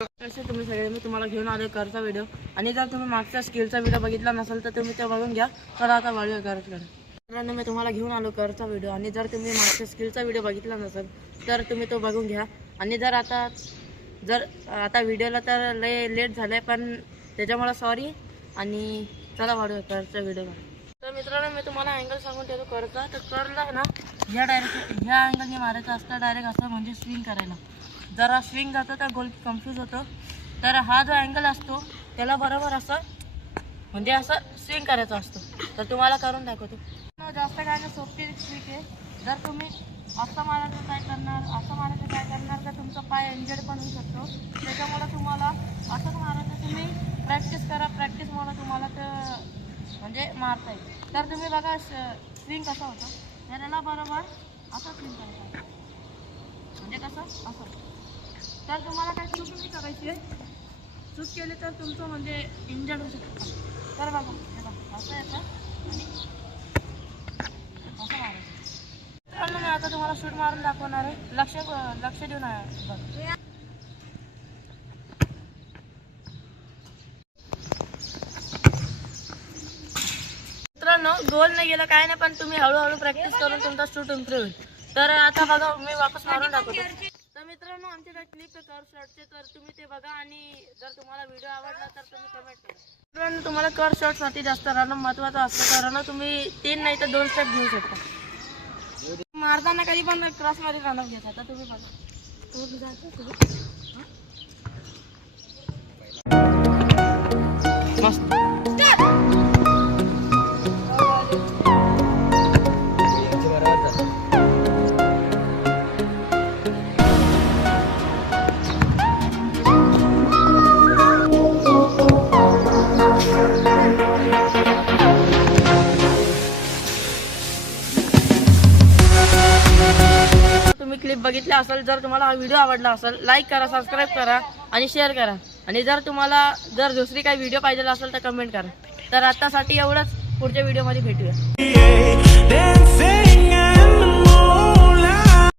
असे तुम्ही सगळे मी तुम्हाला घेऊन आलो करचा व्हिडिओ. आणि जर तुम्ही मागच्या स्किलचा व्हिडिओ बघितला नसेल तर तुम्ही ते बघून घ्या. तर आता व्हिडिओ करत मित्रांनो मी तुम्हाला घेऊन आलो करचा व्हिडिओ. आणि जर तुम्ही मागच्या स्किलचा व्हिडिओ बघितला नसेल तर तुम्ही तो बघून घ्या. आणि जर आता व्हिडिओला तर लय लेट झालं आहे पण त्याच्यामुळे सॉरी. आणि चला व्हिडिओ करचा व्हिडिओ. तर मित्रांनो मी तुम्हाला अँगल सांगून ठेवतो करचा. तर करला ना ह्या अँगलने मारायचं असतं डायरेक्ट असं म्हणजे स्विंग करायला. जरा स्विंग जातं तर गोल कन्फ्यूज होतं. तर हा जो अँगल असतो त्याला बरोबर असं म्हणजे असं स्विंग करायचं असतं. तर तुम्हाला करून दाखवतो. जास्त काय नाही सोपी ट्रिक आहे. जर तुम्ही असं मारायचं काय करणार तर तुमचा पाय इंजर्ड पण होऊ शकतो. त्याच्यामुळे तुम्हाला असंच मारायचं. तुम्ही प्रॅक्टिस करा. प्रॅक्टिसमुळे तुम्हाला तर म्हणजे मारता येईल. तर तुम्ही बघा स्विंग कसं होतं. त्याला बरोबर असं स्विंग करायचं म्हणजे कसं असं. तर तुम्हाला काय चूक नाही करायची आहे. चूक केली तर तुमचं म्हणजे इंजर्ड होऊ शकतं. तर बघा असं येतं आणि असं मारायचं. तर मी आता तुम्हाला शूट मारून दाखवणार आहे. लक्ष देऊन आहे बघ. मित्रांनो गोल नाही गेलं काय नाही पण तुम्ही हळूहळू प्रॅक्टिस करून तुमचा शूट इम्प्रूव्ह होईल. तर आता बघा मी वापस मारून दाखवतो. तर मित्रांनो आमचे काय क्लिप आहे कर शॉटचे. तर तुम्ही ते बघा आणि जर तुम्हाला व्हिडिओ आवडला तर तुम्ही कमेंट करा. मित्रांनो तुम्हाला कर शॉटसाठी जास्त रन महत्त्वाचं असतं. कारण तुम्ही 3 नाही तर 2 स्टेप घेऊ शकता. मारताना कधी पण क्रॉसमध्ये रनअप घ्यायचा. तर तुम्ही बघा मस्त. तुम्ही क्लिप बघितल्या असेल. जर तुम्हाला हा व्हिडिओ आवडला असेल लाईक करा, सबस्क्राईब करा आणि शेअर करा. आणि जर दुसरी काही व्हिडिओ पाहिजे असेल तर कमेंट करा. तर आतासाठी एवढंच. पुढच्या व्हिडिओमध्ये भेटूया.